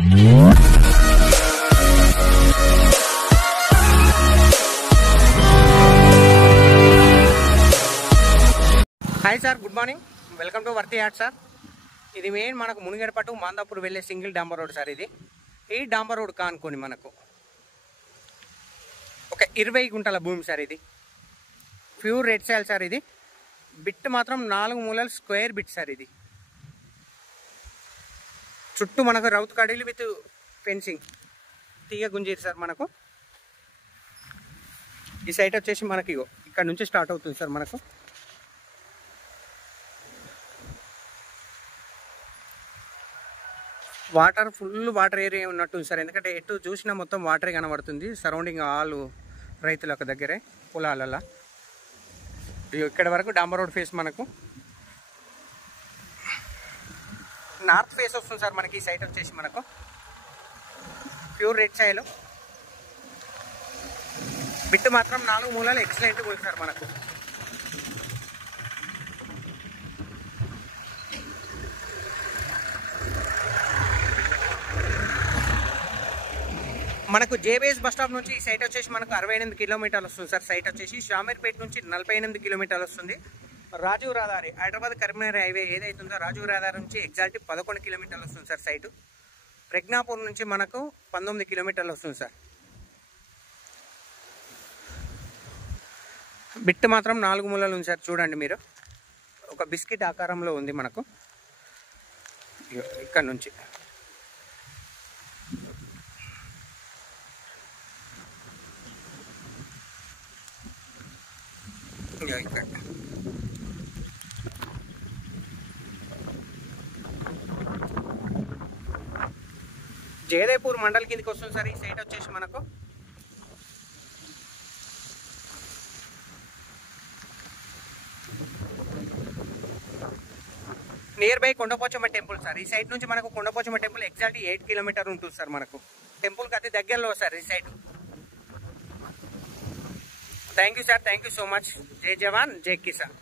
Hi sir, good morning. Welcome to worthy yard sir. ఇది main మనకు మునిగేడపట్టు మాందాపూర్ వెళ్ళే సింగిల్ డాంబర్ రోడ్ సార్. ఈ డాంబర్ రోడ్ కానుకొని మనకు ఒక 20 గుంటల భూమి సార్. ఇది ప్యూర్ రెడ్ సాయిల్ సార్. ఇది బిట్ మాత్రం 4 మూలల స్క్వేర్ బిట్ సార్. ఇది చుట్టూ మనకు రౌత్ కడీలు విత్ ఫెన్సింగ్ తీగ గుంజీరు సార్. మనకు ఈ సైట్ వచ్చేసి మనకి ఇక్కడ నుంచి స్టార్ట్ అవుతుంది సార్. మనకు ఫుల్ వాటర్ ఏరియా ఉన్నట్టుంది సార్. ఎందుకంటే ఎటు చూసినా మొత్తం వాటరే కనబడుతుంది. సరౌండింగ్ ఆల్ రైతులకు దగ్గరే పొలాలల్లో. ఇక్కడ వరకు డాంబర్ రోడ్ ఫేస్ మనకు నార్త్ ఫేస్ వస్తుంది సార్. మనకి ఈ సైట్ వచ్చేసి మనకు ప్యూర్ రెడ్ సాయిల్. బిట్ మాత్రం 4 మూలలు ఎక్సలెంట్గా ఉంది సార్. మనకు జేబీఎస్ బస్ స్టాప్ నుంచి ఈ సైట్ వచ్చేసి మనకు 68 కిలోమీటర్లు వస్తుంది సార్. సైట్ వచ్చేసి షామీర్పేట నుంచి 48 కిలోమీటర్లు వస్తుంది. రాజీవ్ రహదారి హైదరాబాద్ కరీంనగర్ హైవే ఏదైతుందో రాజీవ్ రహదారి నుంచి ఎగ్జాక్ట్ 11 కిలోమీటర్లు వస్తుంది సార్. సైటు ప్రజ్ఞాపూర్ నుంచి మనకు 19 కిలోమీటర్లు వస్తుంది సార్. బిట్ మాత్రం 4 మూలలు ఉంది సార్. చూడండి మీరు, ఒక బిస్కెట్ ఆకారంలో ఉంది మనకు. ఇక్కడ నుంచి ఇక్కడ జయదేపూర్ మండల్ కిందకి వస్తుంది సార్. ఈ సైట్ వచ్చేసి మనకు nearby Kondapochamma temple sir. ఈ సైట్ నుంచి మనకు కొండపోచమ్మ టెంపుల్ ఎగ్జాక్ట్ 8 కిలోమీటర్ ఉంటుంది సార్. మనకు టెంపుల్కి అతి దగ్గరలో సార్ ఈ site. Thank you sir, thank you so much. జై జవాన్ జై కిసాన్.